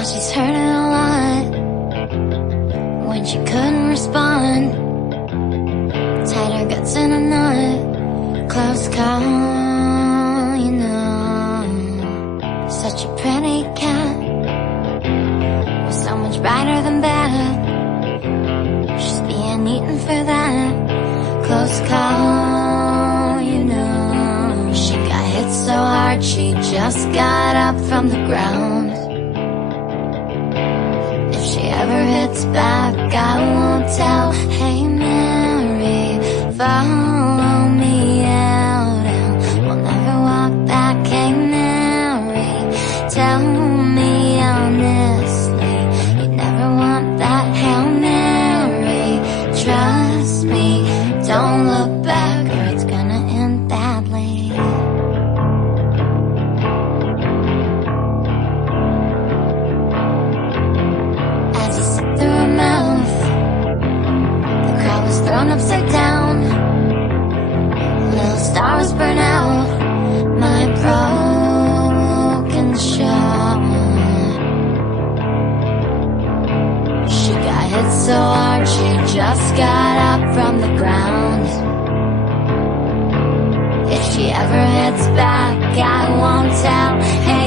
Now she's hurting a lot when she couldn't respond. Tied her guts in a knot. Close call, you know. Such a pretty cat, was so much brighter than bad. She's being eaten for that. Close call, you know. She got hit so hard she just got up from the ground. If she ever hits back, I won't tell. Hey Mary, follow me out and we'll never walk back. Hey Mary, tell me honestly, you never want that. Hail Mary, trust me, don't look back or it's gonna end badly. As you slip through her mouth, the crowd was thrown upside down. Little star was burnt out, my broken shot. She got hit so hard she just got up from the ground. If she ever hits back, I won't tell. Hey